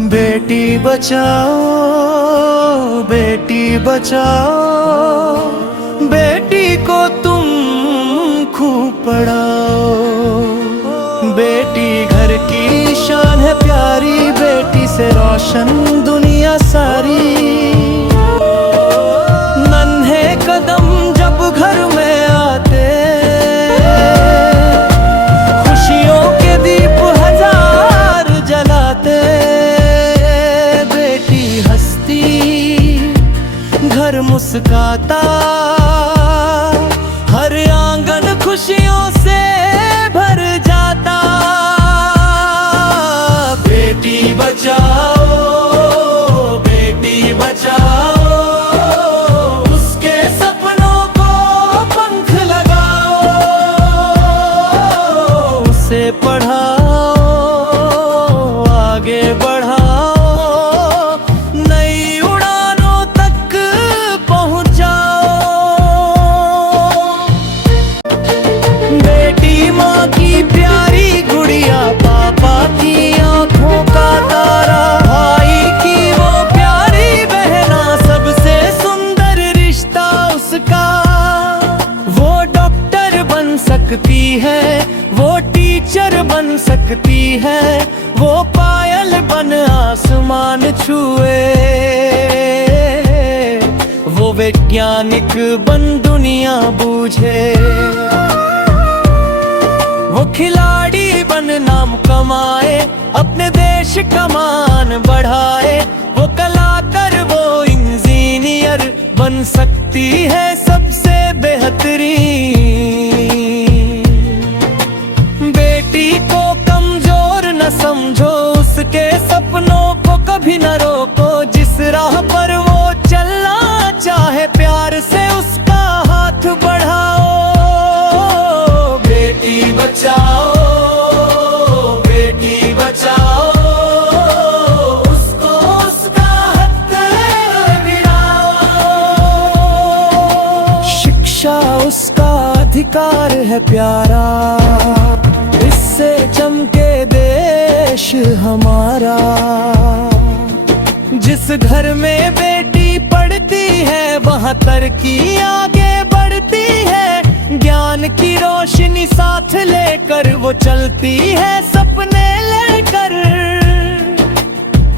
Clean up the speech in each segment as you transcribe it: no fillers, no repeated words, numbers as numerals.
बेटी बचाओ, बेटी बचाओ, बेटी को तुम खूब पढ़ाओ। बेटी घर की शान है प्यारी, बेटी से रोशन दुनिया सारी। नन्हे कदम जब घर में आते, खुशियों के दीप हजार जलाते। बेटी हंसती, घर मुस्काता, हर आंगन खुशियों से भर जाता। बेटी बचाओ, बेटी बचाओ, उसके सपनों को पंख लगाओ। उसे पढ़ाओ, आगे बढ़ाओ, नई उड़ानों तक पहुंचाओ। बेटी माँ की प्यारी गुड़िया, पापा की आंखों का तारा, भाई की वो प्यारी बहना, सबसे सुंदर रिश्ता उसका। वो डॉक्टर बन सकती है, वो टीचर बन सकती है, वो पायल बन आसमान छुए। वो वैज्ञानिक बन दुनिया बूझे, वो खिलाड़ी बन नाम कमाए, अपने देश का मान बढ़ाए। वो कलाकार, वो इंजीनियर बन सकती है सबसे बेहतरीन। बेटी को कमजोर न समझो, उसके सपनों को कभी न रोको। जिस राह पर वो चलना चाहे, प्यार से उसका हाथ बढ़ाओ। बेटी बचाओ, बेटी बचाओ, उसको उसका हक दिलाओ। शिक्षा उसका अधिकार है प्यारा, इससे चमके देश हमारा। जिस घर में बेटी पढ़ती है, वहाँ तरक्की आगे बढ़ती है। ज्ञान की रोशनी साथ लेकर वो चलती है सपने लेकर।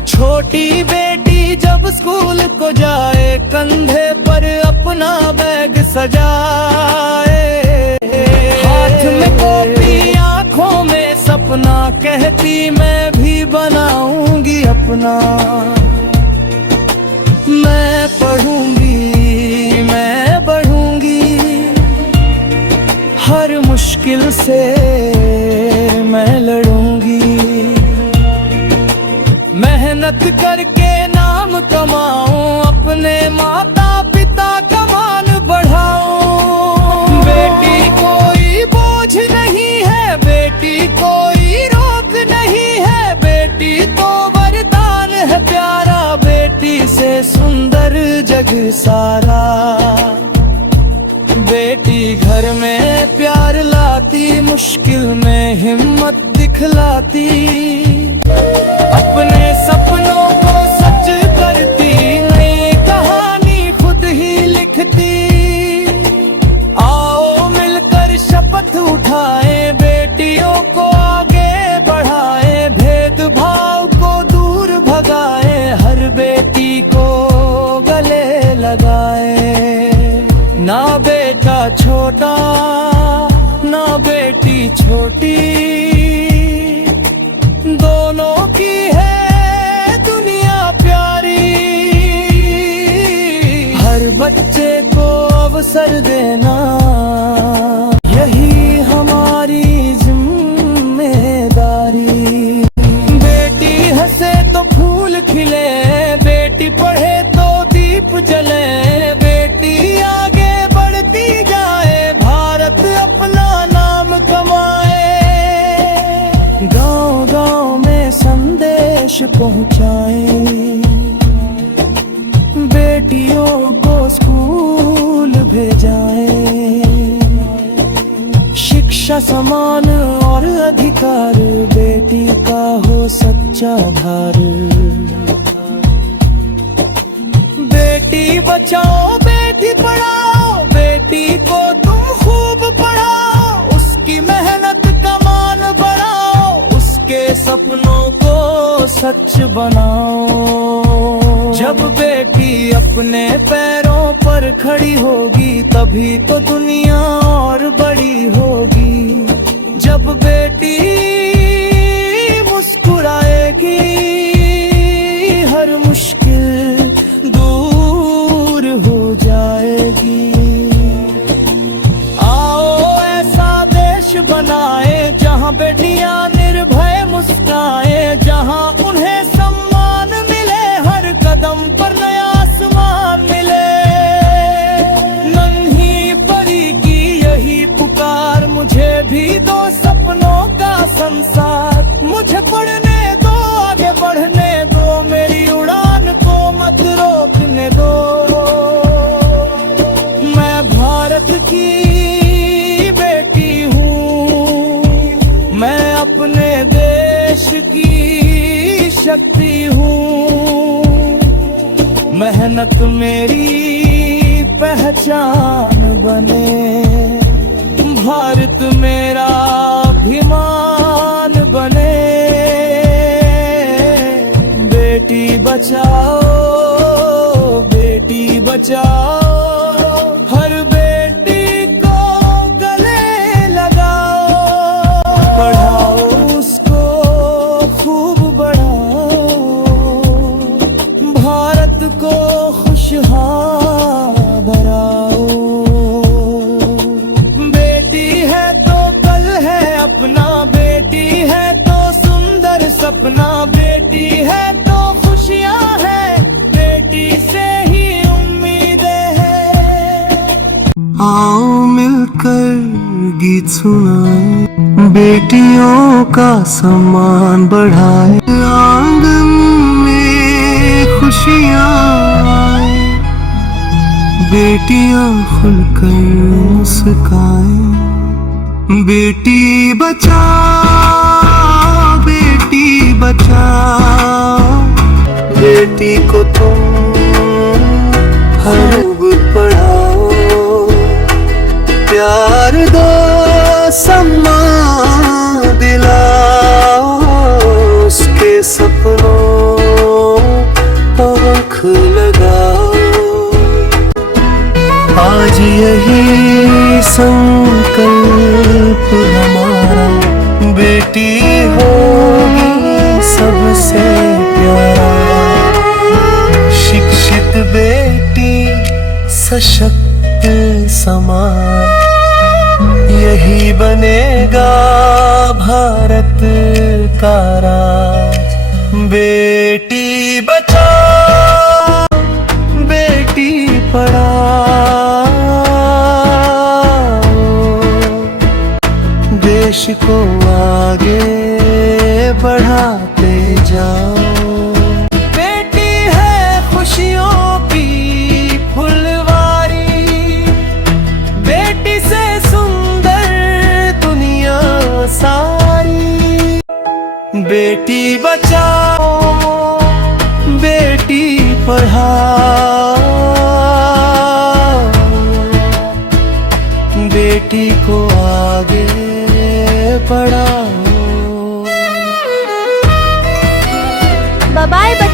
छोटी बेटी जब स्कूल को जाए, कंधे पर अपना बैग सजाए। हाथ में कॉपी, आंखों में सपना, कहती मैं भी बनाऊंगी अपना। मैं पढ़ूंगी, मैं बढ़ूंगी, हर मुश्किल से मैं लड़ूंगी। मेहनत करके नाम कमाऊं, अपने माता पिता का मान बढ़ाऊं। बेटी कोई बोझ नहीं है, बेटी कोई रोक नहीं है, बेटी तो वरदान है प्यारा। बेटी से सुंदर जग सारा। बेटी घर में प्यार लाती, मुश्किल में हिम्मत दिखलाती। अपने सपनों को सच करती, नई कहानी खुद ही लिखती। आओ मिलकर शपथ उठाएं, बेटियों को आगे बढ़ाएं। भेदभाव को दूर भगाएं, हर बेटी को गले लगाएं। ना बेटा छोटा, ना बेटी छोटी, दोनों की है दुनिया प्यारी। हर बच्चे को अवसर देना, यही हमारी जिम्मेदारी। बेटी हंसे तो फूल खिले, बेटी पढ़े तो दीप जले। बेटी आगे बढ़ती जाए, भारत अपना नाम कमाए। गांव गांव में संदेश पहुंचाए, बेटियों को स्कूल भेजाए। शिक्षा समान और अधिकार बेटी का हो सच्चा ऊंचा भार। बेटी बचाओ बेटी पढ़ाओ, बेटी को तुम खूब पढ़ाओ, उसकी मेहनत का मान बढ़ाओ, उसके सपनों को सच बनाओ। जब बेटी अपने पैरों पर खड़ी होगी तभी तो दुनिया और बड़ी होगी। जब बेटी मुस्कुराएगी हर मुश्किल दूर हो जाएगी। आओ ऐसा देश बनाए जहां बेटियां निर्भय मुस्काए, जहां उन्हें सम्मान मिले, हर कदम पर नया आसमान मिले। नन्ही परी की यही पुकार, मुझे भी दो सपनों का संसार। मुझे पढ़ने दो आगे बढ़ने दो, मेरी उड़ान को मत रोकने दो। मैं भारत की बेटी हूँ, मैं अपने देश की शक्ति हूँ। मेहनत मेरी पहचान बने, भारत मेरा अभिमान बने। बेटी बचाओ बेटी बचाओ, हर बेटी को गले लगाओ। पढ़ाओ उसको खूब बढ़ाओ, भारत को खुशहाल बनाओ। बेटी है तो कल है अपना, बेटी है तो सुंदर सपना, बेटी है तो खुशियां है, बेटी से ही उम्मीदें हैं। आओ मिलकर गीत सुनाए, बेटियों का सम्मान बढ़ाए, आंगन में खुशियां आए, बेटियां खुलकर मुस्काए। बेटी बचाओ बेटी बचाओ, बेटी को तुम खूब पढ़ाओ, प्यार दो सम्मान दिलाओ, उसके सपनों पर आँख लगाओ। आज यही संकल्प हमारा, बेटी होगी सबसे प्यारा। शिक्षित बेटी सशक्त समाज, यही बनेगा भारत का राज। बेटी बचाओ बेटी पढ़ाओ, देश को आगे बढ़ाते जाओ। बेटी है खुशियों की फुलवारी, बेटी से सुंदर दुनिया सारी। बेटी बचाओ बेटी पढ़ाओ, बेटी को आगे बढ़ाओ। Bye bye.